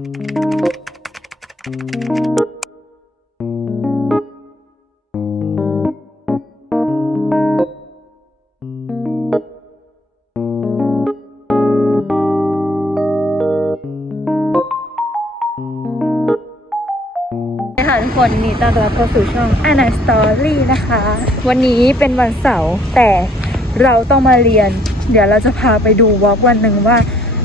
ค่ะทุกคนนดีต้อนรับเข้าสู่ช่อง a n a Story นะคะ วันนี้เป็นวันเสาร์แต่เราต้องมาเรียน เดี๋ยวเราจะพาไปดูวอล์กวันหนึ่งว่า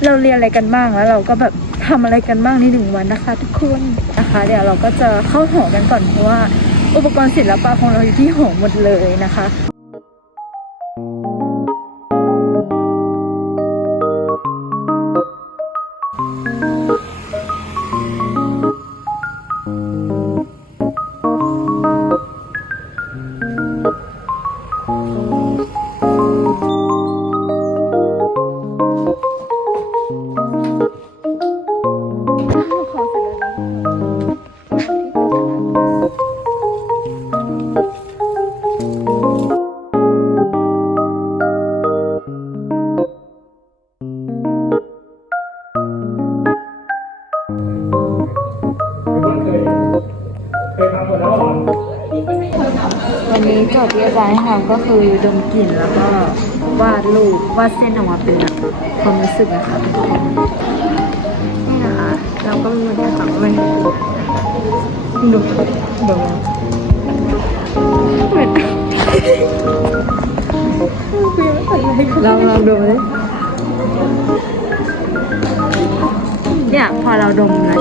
เราเรียนอะไรกันบ้างแล้วเราก็แบบทำอะไรกันบ้างในหนึ่งวันนะคะ ทุกคนนะคะ เดี๋ยวเราก็จะเข้าหอกันก่อนเพราะว่าอุปกรณ์ศิลปะของเราอยู่ที่หอหมดเลยนะคะ ทย์ที่อาจารย์ให้ทำก็คือดมกลิ่นแล้วก็วาดรูปวาดเส้นออกมาเป็นแบบความรู้สึกนะคะนี่นะคะ เราก็ไม่ได้ฝังมันดูดู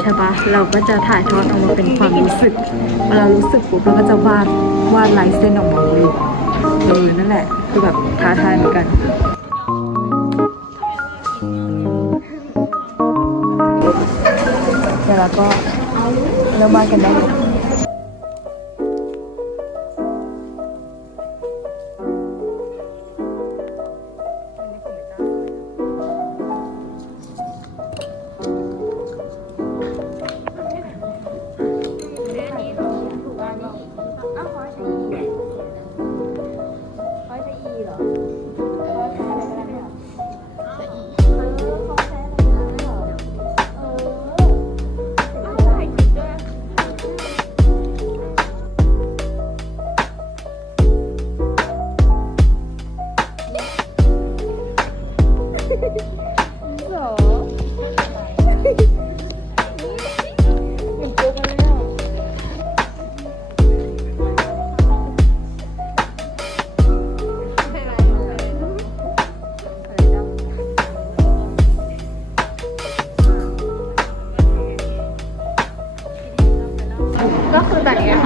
ใช่ปะเราก็จะถ่ายทอดออกมาเป็นความรู้สึกเวลารู้สึกปุ๊บเราก็จะวาดวาดลายเส้นออกมาเลยเออนั่นแหละ คือแบบท้าทายเหมือนกันเดี๋ยวเราก็เริ่มวาดกันได้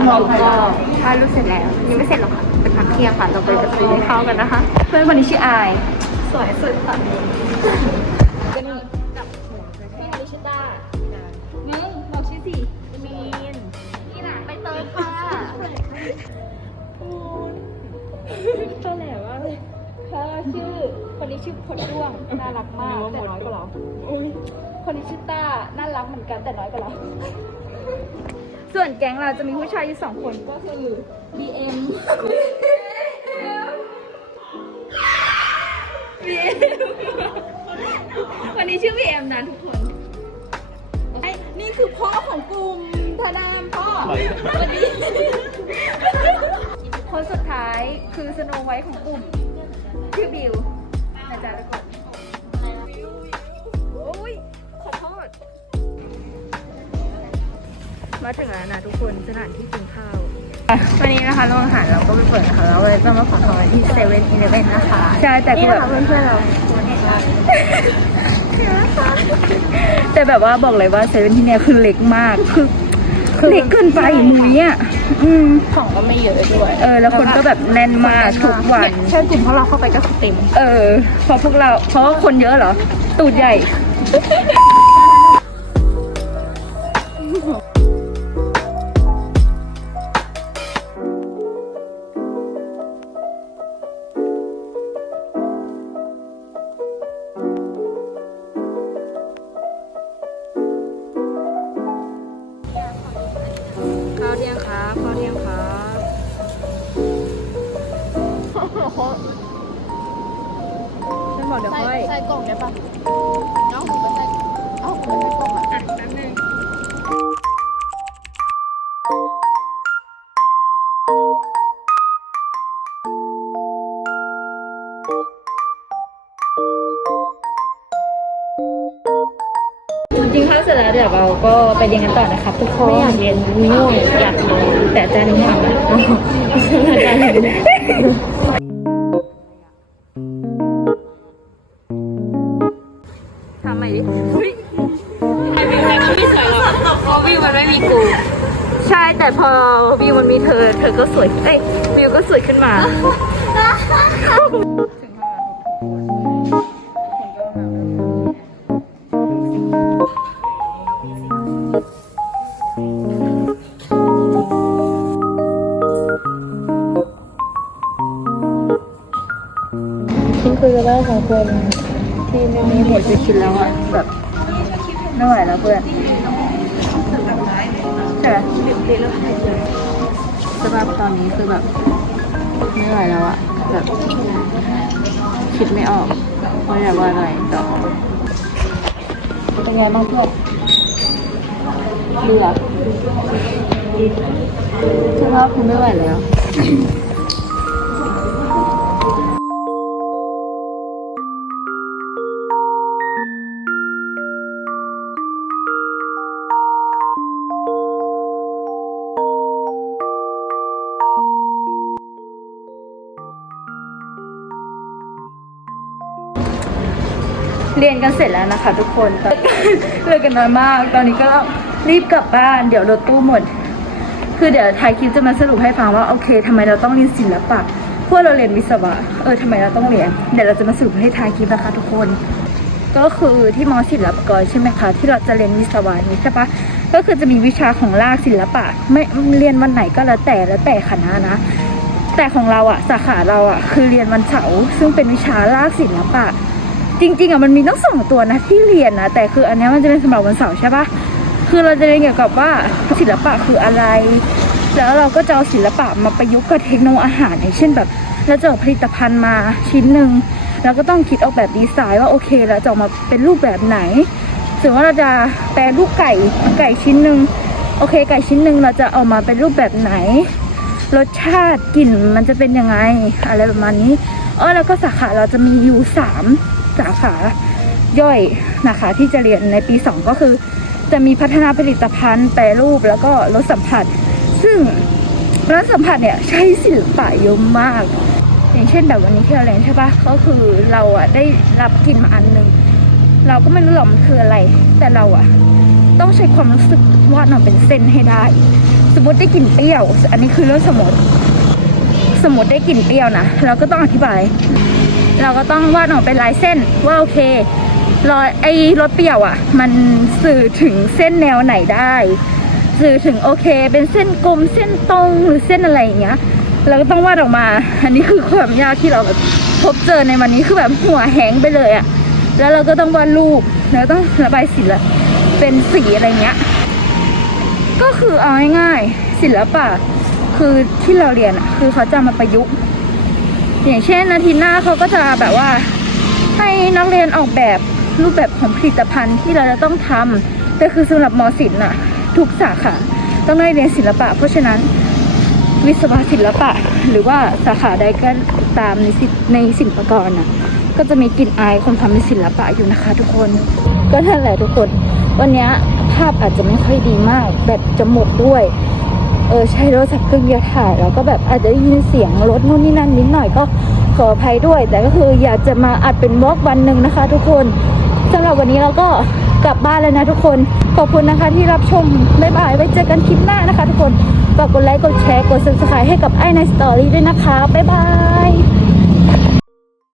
เราก็วาดรูปเสร็จแล้ว ยังไม่เสร็จหรอกค่ะเป็นพักเที่ยงค่ะ เราไปจะไปกินข้าวกันนะคะ เพื่อนคนนี้ชื่ออาย สวยสุดค่ะมึงบอกชื่อสิมีนนี่นะไปเตยค่ะตัวแหลมากเลยเขาชื่อคนนี้ชื่อพดด้วงน่ารักมากแต่น้อยกว่าเราคนนี้ชื่อต้าน่ารักเหมือนกันแต่น้อยกว่าเราส่ วนแก๊งเราจะมีผู้ชายอยู่สองคนก็คือ BM วันนี้ชื่อพีเอ็มนะทุกคนไอ้นี่คือพ่อของกลุ่มธนามพ่อสวัสดีคนสุดท้ายคือสโนไวท์ของกลุ่ม มาถึงแล้วนะทุกคนสถานที่กินข้าว วันนี้นะคะโรงอาหารเราก็ไปเปิดนะคะแล้วเลยจะมาขอทานที่เซเว่นอีเลฟเว่นนะคะใช่แต่คือแบบเพื่อนๆเราแต่แบบว่าบอกเลยว่าเซเว่นที่เนี่ยคือเล็กมากคือเล็กเกินไปมุ้ยอะอืมของก็ไม่เยอะด้วยเออแล้วคนก็แบบแน่นมากทุกวันแค่กลุ่มพวกเราเข้าไปก็คือเต็ม เออเพราะพวกเราเพราะว่าคนเยอะเหรอ ตูดใหญ่ ส่ค่อยใส่กล่องได้ปะน้องหนูก็ใส่อ๋อไม่ใช่กบอะอะแป๊บนึงกินข้าวเสร็จแล้วเดี๋ยวเราก็ไปเรียนกันต่อนะครับทุกคนไม่อยากเรียนง่วงอยากนอนแต่อาจารย์ง่วงนะอาจารย์ อวิวมันมีเธอ เธอก็สวย เอ้ยวิวก็สวยขึ้นมาฉันคุยกับเราสองคน ที่ไม่มีหมดไปคิดแล้วอะแบบไม่ไหวแล้วเพื่อน่ไหมสภาพตอนนี้คือแบบไม่ไหวแล้วอะแบบคิดไม่ออกว่าอยากว่าอะไรต่อเป็นไงบ้างเพื่อนเกลือสภาพคือไม่ไหวแล้ว เรียนกันเสร็จแล้วนะคะทุกคนเลิกกันน้อยมาก ตอนนี้ก็รีบกลับบ้าน เดี๋ยวรถตู้หมด คือเดี๋ยวถ่ายคลิปจะมาสรุปให้ฟังว่าโอเคทำไมเราต้องเรียนศิลปะพวกเราเรียนวิศวะ เออทำไมเราต้องเรียน เดี๋ยวเราจะมาสรุปให้ถ่ายคลิปนะคะทุกคน ก็คือที่มอศิลปกรใช่ไหมคะ ที่เราจะเรียนวิศวะนี้ใช่ปะก็คือจะมีวิชาของรากศิลปะ ไม่เรียนวันไหนก็แล้วแต่แล้วแต่คณะนะ แต่ของเราอะสาขาเราอะคือเรียนวันเสาร์ซึ่งเป็นวิชารากศิลปะ จริงๆอะมันมีต้องสองตัวนะที่เรียนนะแต่คืออันนี้มันจะเป็นสำหรับวันเสาร์ใช่ปะคือเราจะเรียนเกี่ยวกับว่าศิลปะคืออะไร แล้วเราก็จะเอาศิลปะมาประยุกต์กับเทคโนโลยีอาหารอย่างเช่นแบบเราจะเอผลิตภัณฑ์มาชิ้นหนึ่งเราก็ต้องคิดออกแบบดีไซน์ว่าโอเคเราจะออกมาเป็นรูปแบบไหนถึงว่าเราจะแปลรูปไก่ไก่ชิ้นหนึ่งโอเค ไก่ชิ้นหนึ่งเราจะเอามาเป็นรูปแบบไหน รสชาติกลิ่นมันจะเป็นยังไง อะไรประมาณนี้เออแล้วก็สาขาเราจะมีอยู่สาม สาขาย่อยนะคะ ที่จะเรียนในปีสองก็คือ จะมีพัฒนาผลิตภัณฑ์แปรรูปแล้วก็รสสัมผัส ซึ่งรสสัมผัสเนี่ยใช้ศิลปะเยอะมาก อย่างเช่นแบบวันนี้ที่เราเรียนใช่ปะก็คือเราอะได้รับกลิ่นมาอันหนึ่งเราก็ไม่รู้หรอกมันคืออะไร แต่เราอะต้องใช้ความรู้สึกวาดมันเป็นเส้นให้ได้ สมมติได้กลิ่นเปรี้ยว อันนี้คือเรื่องสมมติ สมมติได้กลิ่นเปรี้ยวนะเราก็ต้องอธิบาย เราก็ต้องวาดออกเป็นลายเส้นว่าโอเครอยไอ้รสเปียวอะ มันสื่อถึงเส้นแนวไหนได้ สื่อถึงโอเค เป็นเส้นกลมเส้นตรงหรือเส้นอะไรอย่างเงี้ยเราก็ต้องวาดออกมา อันนี้คือความยากที่เราแบบพบเจอในวันนี้คือแบบหัวแหงไปเลยอะแล้วเราก็ต้องวาดรูปแล้วต้องระบายสีละเป็นสีอะไรเงี้ย ก็คือเอาง่ายๆศิลปะคือที่เราเรียนอะคือเขาจะมาประยุกต์ อย่างเช่นอาทิตย์หน้าเขาก็จะแบบว่าให้นักเรียนออกแบบรูปแบบของผลิตภัณฑ์ที่เราจะต้องทำแต่คือสำหรับมศิลป์น่ะทุกสาขาต้องได้เรียนศิลปะ เพราะฉะนั้นวิศวะศิลปะ หรือว่าสาขาใดก็ตามในศิลป์ในศิลปกรน่ะก็จะมีกลิ่นอายความเป็นศิลปะอยู่นะคะทุกคน ก็นั่นแหละทุกคน วันนี้ภาพอาจจะไม่ค่อยดีมากแบบจะหมดด้วย เออใช้รถสักเครื่องเดียวถ่ายแล้วก็แบบอาจจะได้ยินเสียงรถนู่นนี่นั่นนิดหน่อยก็ขออภัยด้วย แต่ก็คืออยากจะมาอัดเป็นบล็อกวันหนึ่งนะคะ ทุกคนสำหรับวันนี้เราก็กลับบ้านแล้วนะทุกคนขอบคุณนะคะที่รับชมบ๊ายบายไว้เจอกันคลิปหน้านะคะ ทุกคนฝากกดไลค์กดแชร์กดซับสไครต์ให้กับไอ้ในสตอรี่ด้วยนะคะบ๊ายบาย